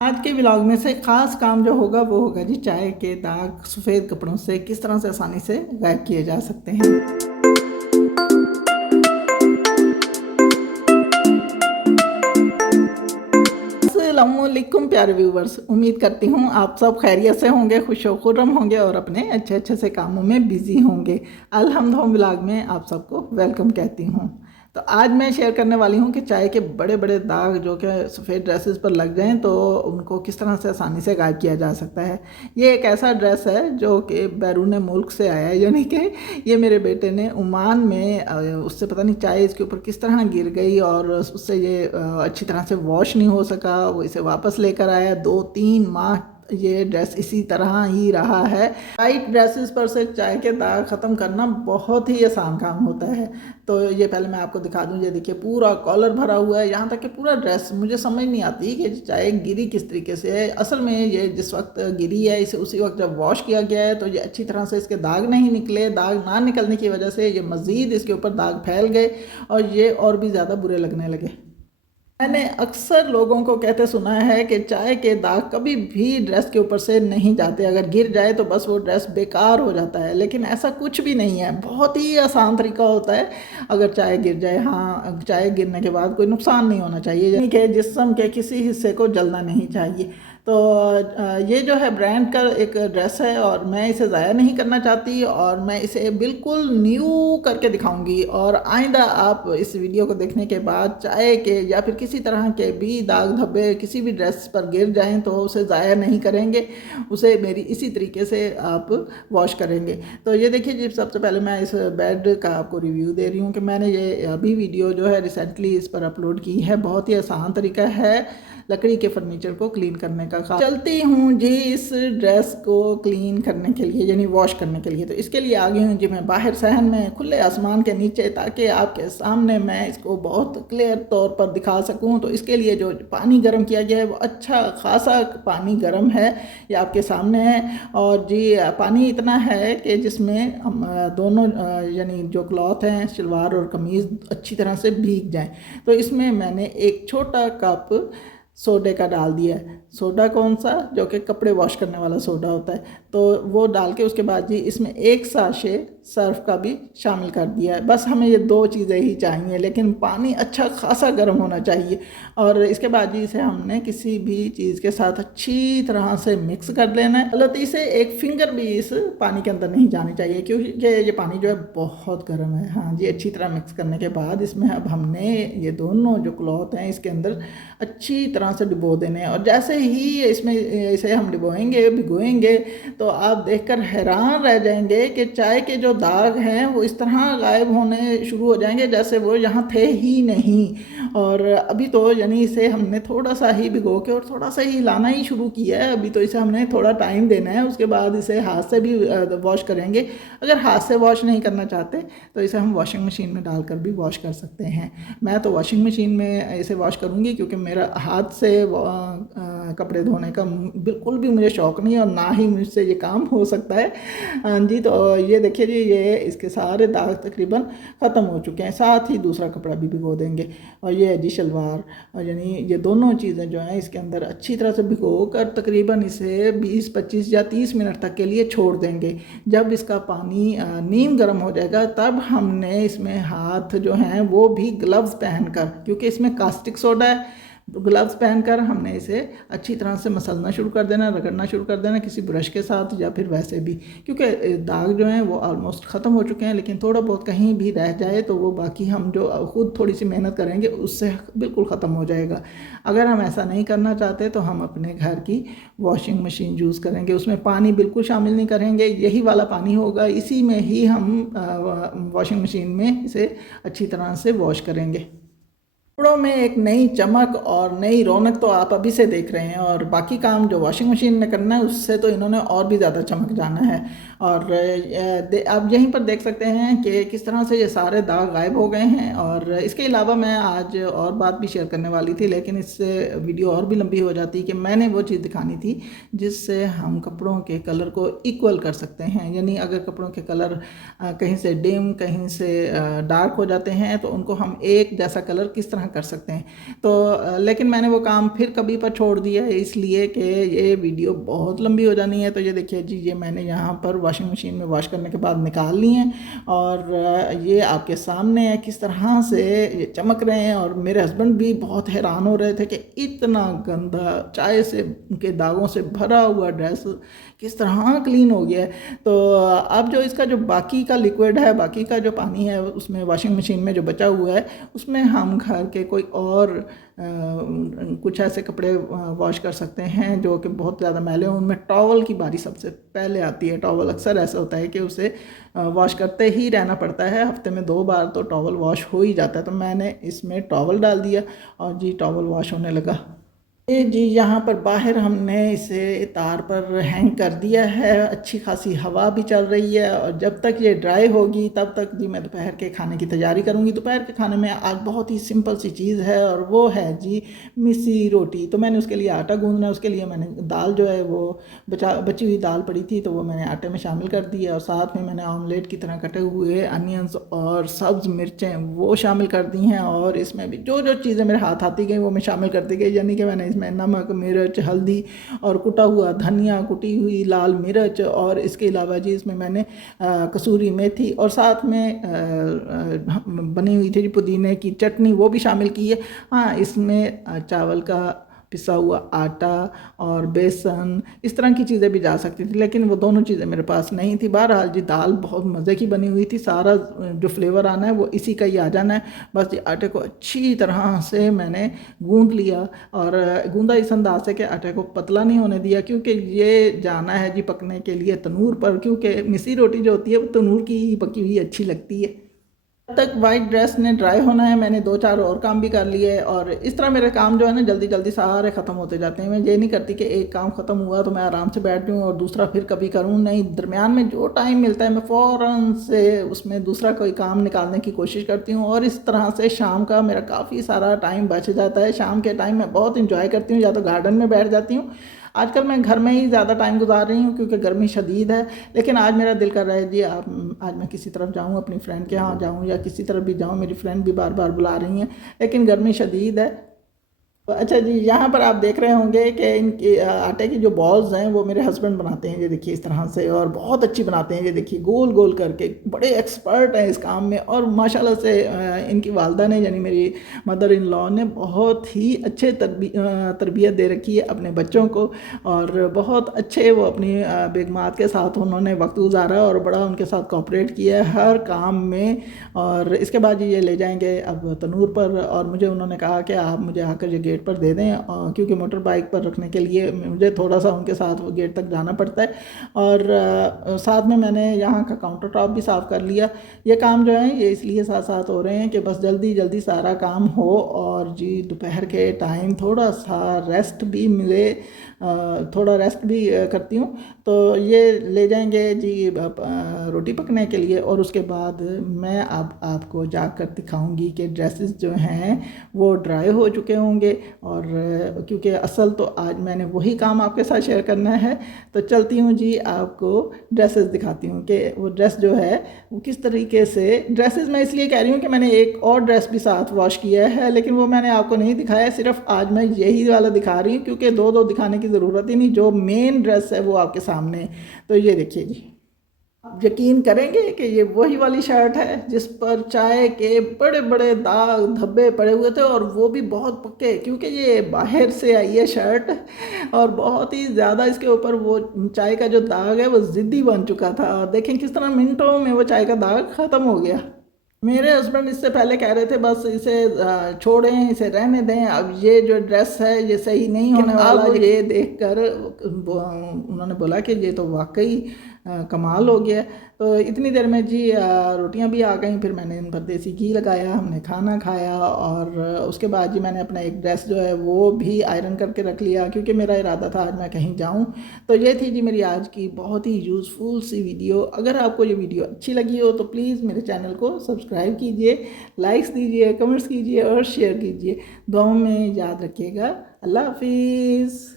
आज के व्लॉग में से ख़ास काम जो होगा वो होगा जी चाय के दाग सफ़ेद कपड़ों से किस तरह से आसानी से गायब किए जा सकते हैं। अस्सलामुअलैकुम प्यारे व्यूवर्स, उम्मीद करती हूँ आप सब खैरियत से होंगे, खुश व खुर्रम होंगे और अपने अच्छे अच्छे से कामों में बिज़ी होंगे। अल्हम्दुलिल्लाह व्लॉग में आप सबको वेलकम कहती हूँ। तो आज मैं शेयर करने वाली हूँ कि चाय के बड़े बड़े दाग जो कि सफ़ेद ड्रेसेस पर लग जाएं तो उनको किस तरह से आसानी से गायब किया जा सकता है। ये एक ऐसा ड्रेस है जो कि बैरून मुल्क से आया है, यानी कि ये मेरे बेटे ने ओमान में उससे पता नहीं चाय इसके ऊपर किस तरह गिर गई और उससे ये अच्छी तरह से वॉश नहीं हो सका। वो इसे वापस लेकर आया, 2-3 माह ये ड्रेस इसी तरह ही रहा है। वाइट ड्रेसेस पर से चाय के दाग ख़त्म करना बहुत ही आसान काम होता है। तो ये पहले मैं आपको दिखा दूँ, ये देखिए पूरा कॉलर भरा हुआ है, यहाँ तक कि पूरा ड्रेस। मुझे समझ नहीं आती कि चाय गिरी किस तरीके से है। असल में ये जिस वक्त गिरी है इसे उसी वक्त जब वॉश किया गया है तो ये अच्छी तरह से इसके दाग नहीं निकले। दाग ना निकलने की वजह से ये मज़ीद इसके ऊपर दाग फैल गए और ये और भी ज़्यादा बुरे लगने लगे। मैंने अक्सर लोगों को कहते सुना है कि चाय के दाग कभी भी ड्रेस के ऊपर से नहीं जाते, अगर गिर जाए तो बस वो ड्रेस बेकार हो जाता है। लेकिन ऐसा कुछ भी नहीं है, बहुत ही आसान तरीका होता है। अगर चाय गिर जाए, हाँ, चाय गिरने के बाद कोई नुकसान नहीं होना चाहिए, यानी कि जिस्म के किसी हिस्से को जलना नहीं चाहिए। तो ये जो है ब्रांड का एक ड्रेस है और मैं इसे ज़ाया नहीं करना चाहती और मैं इसे बिल्कुल न्यू करके दिखाऊंगी। और आइंदा आप इस वीडियो को देखने के बाद चाय के या फिर किसी तरह के भी दाग धब्बे किसी भी ड्रेस पर गिर जाएं तो उसे ज़ाया नहीं करेंगे, उसे मेरी इसी तरीके से आप वॉश करेंगे। तो ये देखिए जी, सबसे पहले मैं इस बेड का आपको रिव्यू दे रही हूँ कि मैंने ये अभी वीडियो जो है रिसेंटली इस पर अपलोड की है। बहुत ही आसान तरीका है लकड़ी के फर्नीचर को क्लीन करने का। चलती हूँ जी इस ड्रेस को क्लीन करने के लिए, यानी वॉश करने के लिए। तो इसके लिए आ गई हूँ जी मैं बाहर सहन में खुले आसमान के नीचे, ताकि आपके सामने मैं इसको बहुत क्लियर तौर पर दिखा सकूँ। तो इसके लिए जो पानी गर्म किया गया है वो अच्छा खासा पानी गर्म है, ये आपके सामने है। और जी पानी इतना है कि जिसमें हम दोनों यानी जो क्लॉथ हैं शलवार और कमीज़ अच्छी तरह से भीग जाएं। तो इसमें मैंने एक छोटा कप सोडे का डाल दिया है। सोडा कौन सा? जो कि कपड़े वॉश करने वाला सोडा होता है। तो वो डाल के उसके बाद जी इसमें एक साशे सर्फ का भी शामिल कर दिया है। बस हमें ये 2 चीज़ें ही चाहिए, लेकिन पानी अच्छा खासा गर्म होना चाहिए। और इसके बाद जी इसे हमने किसी भी चीज़ के साथ अच्छी तरह से मिक्स कर लेना है। गलती से एक फिंगर भी इस पानी के अंदर नहीं जानी चाहिए, क्योंकि ये पानी जो है बहुत गर्म है। हाँ जी, अच्छी तरह मिक्स करने के बाद इसमें अब हमने ये दोनों जो क्लॉथ हैं इसके अंदर अच्छी तरह से डुबो देने हैं। और जैसे ही इसमें इसे हम डुबोएंगे भिगोएंगे तो आप देखकर हैरान रह जाएंगे कि चाय के जो दाग हैं वो इस तरह गायब होने शुरू हो जाएंगे जैसे वो यहाँ थे ही नहीं। और अभी तो यानी इसे हमने थोड़ा सा ही भिगो के और थोड़ा सा ही हिलाना ही शुरू किया है। अभी तो इसे हमने थोड़ा टाइम देना है, उसके बाद इसे हाथ से भी वॉश करेंगे। अगर हाथ से वॉश नहीं करना चाहते तो इसे हम वॉशिंग मशीन में डालकर भी वॉश कर सकते हैं। मैं तो वॉशिंग मशीन में इसे वॉश करूँगी, क्योंकि मेरा हाथ से कपड़े धोने का बिल्कुल भी मुझे शौक़ नहीं है और ना ही मुझसे ये काम हो सकता है। हाँ जी, तो ये देखिए जी, ये इसके सारे दाग तकरीबन ख़त्म हो चुके हैं। साथ ही दूसरा कपड़ा भी भिगो देंगे। और ये है जी शलवार, और यानी ये दोनों चीज़ें जो हैं इसके अंदर अच्छी तरह से भिगो कर तकरीबन इसे 20-25 या 30 मिनट तक के लिए छोड़ देंगे। जब इसका पानी नीम गर्म हो जाएगा तब हमने इसमें हाथ जो हैं वो भी ग्लव्स पहनकर, क्योंकि इसमें कास्टिक सोडा है, ग्लव्स पहनकर हमने इसे अच्छी तरह से मसलना शुरू कर देना, रगड़ना शुरू कर देना किसी ब्रश के साथ या फिर वैसे भी, क्योंकि दाग जो हैं वो ऑलमोस्ट ख़त्म हो चुके हैं। लेकिन थोड़ा बहुत कहीं भी रह जाए तो वो बाकी हम जो खुद थोड़ी सी मेहनत करेंगे उससे बिल्कुल ख़त्म हो जाएगा। अगर हम ऐसा नहीं करना चाहते तो हम अपने घर की वॉशिंग मशीन यूज़ करेंगे, उसमें पानी बिल्कुल शामिल नहीं करेंगे, यही वाला पानी होगा, इसी में ही हम वॉशिंग मशीन में इसे अच्छी तरह से वॉश करेंगे। कपड़ों में एक नई चमक और नई रौनक तो आप अभी से देख रहे हैं, और बाकी काम जो वॉशिंग मशीन में करना है उससे तो इन्होंने और भी ज़्यादा चमक जाना है। और आप यहीं पर देख सकते हैं कि किस तरह से ये सारे दाग गायब हो गए हैं। और इसके अलावा मैं आज और बात भी शेयर करने वाली थी, लेकिन इससे वीडियो और भी लंबी हो जाती कि मैंने वो चीज़ दिखानी थी जिससे हम कपड़ों के कलर को इक्वल कर सकते हैं। यानी अगर कपड़ों के कलर कहीं से डिम कहीं से डार्क हो जाते हैं तो उनको हम एक जैसा कलर किस तरह तरह कर सकते हैं। तो लेकिन मैंने वो काम फिर कभी पर छोड़ दिया इसलिए कि ये वीडियो बहुत लंबी हो जानी है। तो ये देखिए जी, ये मैंने यहाँ पर वॉशिंग मशीन में वॉश करने के बाद निकाल लिए हैं और ये आपके सामने है किस तरह से ये चमक रहे हैं। और मेरे हस्बैंड भी बहुत हैरान हो रहे थे कि इतना गंदा चाय से के दागों से भरा हुआ ड्रेस किस तरह क्लीन हो गया है। तो अब जो इसका जो बाकी का लिक्विड है, बाकी का जो पानी है उसमें वॉशिंग मशीन में जो बचा हुआ है उसमें हम घर के कोई और कुछ ऐसे कपड़े वॉश कर सकते हैं जो कि बहुत ज़्यादा मैले हों। उनमें टॉवल की बारी सबसे पहले आती है। टॉवल अक्सर ऐसा होता है कि उसे वॉश करते ही रहना पड़ता है, हफ्ते में 2 बार तो टॉवल वॉश हो ही जाता है। तो मैंने इसमें टॉवल डाल दिया और जी टॉवल वॉश होने लगा। ये जी यहाँ पर बाहर हमने इसे तार पर हैंग कर दिया है। अच्छी खासी हवा भी चल रही है और जब तक ये ड्राई होगी तब तक जी मैं दोपहर के खाने की तैयारी करूँगी। दोपहर के खाने में आज बहुत ही सिंपल सी चीज़ है और वो है जी मिस्सी रोटी। तो मैंने उसके लिए आटा गूंदना है। उसके लिए मैंने दाल जो है वो बची हुई दाल पड़ी थी तो वो मैंने आटे में शामिल कर दी है और साथ में मैंने ऑमलेट की तरह कटे हुए अनियंस और सब्ज़ मिर्चें वो शामिल कर दी हैं। और इसमें भी जो जो चीज़ें मेरे हाथ आती गई वो मैं शामिल करती गई, यानी कि मैंने इसमें नमक, मिर्च, हल्दी और कुटा हुआ धनिया, कुटी हुई लाल मिर्च और इसके अलावा जी इसमें मैंने कसूरी मेथी और साथ में बनी हुई थी पुदीने की चटनी वो भी शामिल की है। हाँ, इसमें चावल का पिसा हुआ आटा और बेसन इस तरह की चीज़ें भी जा सकती थी, लेकिन वो दोनों चीज़ें मेरे पास नहीं थी। बहरहाल जी दाल बहुत मज़े की बनी हुई थी। सारा जो फ्लेवर आना है वो इसी का ही आ जाना है। बस जी आटे को अच्छी तरह से मैंने गूंद लिया और गूंदा इस अंदाज से कि आटे को पतला नहीं होने दिया, क्योंकि ये जाना है जी पकने के लिए तनूर पर, क्योंकि मिस्सी रोटी जो होती है वो तनूर की ही पकी हुई अच्छी लगती है। तब तक वाइट ड्रेस ने ड्राई होना है। मैंने 2-4 और काम भी कर लिए और इस तरह मेरे काम जो है ना जल्दी जल्दी सारे ख़त्म होते जाते हैं। मैं ये नहीं करती कि एक काम ख़त्म हुआ तो मैं आराम से बैठ जाऊँ और दूसरा फिर कभी करूँ, नहीं, दरमियान में जो टाइम मिलता है मैं फ़ौरन से उसमें दूसरा कोई काम निकालने की कोशिश करती हूँ और इस तरह से शाम का मेरा काफ़ी सारा टाइम बच जाता है। शाम के टाइम मैं बहुत इंजॉय करती हूँ, या तो गार्डन में बैठ जाती हूँ। आजकल मैं घर में ही ज़्यादा टाइम गुजार रही हूँ क्योंकि गर्मी शदीद है, लेकिन आज मेरा दिल कर रहा है जी आज मैं किसी तरफ जाऊँ, अपनी फ्रेंड के यहाँ जाऊँ या किसी तरफ भी जाऊँ। मेरी फ्रेंड भी बार बार बुला रही हैं, लेकिन गर्मी शदीद है। तो अच्छा जी, यहाँ पर आप देख रहे होंगे कि इनके आटे की जो बॉल्स हैं वो मेरे हस्बैंड बनाते हैं, ये देखिए इस तरह से, और बहुत अच्छी बनाते हैं। ये देखिए गोल गोल करके, बड़े एक्सपर्ट हैं इस काम में। और माशाल्लाह से इनकी वालदा ने यानी मेरी मदर इन लॉ ने बहुत ही अच्छे तरबियत दे रखी है अपने बच्चों को, और बहुत अच्छे वो अपनी बेगमात के साथ उन्होंने वक्त गुजारा और बड़ा उनके साथ कोऑपरेट किया है हर काम में। और इसके बाद ये ले जाएंगे अब तनूर पर, और मुझे उन्होंने कहा कि आप मुझे आकर ये गेट पर दे दें, क्योंकि मोटर बाइक पर रखने के लिए मुझे थोड़ा सा उनके साथ वो गेट तक जाना पड़ता है। और साथ में मैंने यहाँ का काउंटर टॉप भी साफ़ कर लिया। ये काम जो है ये इसलिए साथ साथ हो रहे हैं कि बस जल्दी जल्दी सारा काम हो और जी दोपहर के टाइम थोड़ा सा रेस्ट भी मिले। थोड़ा रेस्ट भी करती हूँ। तो ये ले जाएंगे जी रोटी पकने के लिए, और उसके बाद मैं अब आपको जाकर दिखाऊंगी कि ड्रेसेस जो हैं वो ड्राई हो चुके होंगे। और क्योंकि असल तो आज मैंने वही काम आपके साथ शेयर करना है, तो चलती हूँ जी आपको ड्रेसेस दिखाती हूँ कि वो ड्रेस जो है वो किस तरीके से। ड्रेसेस मैं इसलिए कह रही हूँ कि मैंने एक और ड्रेस भी साथ वॉश किया है, लेकिन वो मैंने आपको नहीं दिखाया, सिर्फ आज मैं यही वाला दिखा रही हूँ क्योंकि दो दो दिखाने की ज़रूरत ही नहीं, जो मेन ड्रेस है वो आपके सामने है। तो ये देखिए जी, आप यकीन करेंगे कि ये वही वाली शर्ट है जिस पर चाय के बड़े बड़े दाग धब्बे पड़े हुए थे, और वो भी बहुत पक्के, क्योंकि ये बाहर से आई है शर्ट और बहुत ही ज़्यादा इसके ऊपर वो चाय का जो दाग है वो ज़िद्दी बन चुका था। और देखें किस तरह मिनटों में वो चाय का दाग ख़त्म हो गया। मेरे हस्बैंड इससे पहले कह रहे थे बस इसे छोड़ें, इसे रहने दें, अब ये जो ड्रेस है ये सही नहीं होने वाला। अब ये देखकर उन्होंने बोला कि ये तो वाकई कमाल हो गया। तो इतनी देर में जी रोटियां भी आ गई, फिर मैंने इन पर देसी घी लगाया, हमने खाना खाया, और उसके बाद जी मैंने अपना एक ड्रेस जो है वो भी आयरन करके रख लिया क्योंकि मेरा इरादा था आज मैं कहीं जाऊं। तो ये थी जी मेरी आज की बहुत ही यूज़फुल सी वीडियो। अगर आपको ये वीडियो अच्छी लगी हो तो प्लीज़ मेरे चैनल को सब्सक्राइब कीजिए, लाइक्स दीजिए, कमेंट्स कीजिए और शेयर कीजिए। दुआओं में याद रखिएगा। अल्लाह हाफिज़।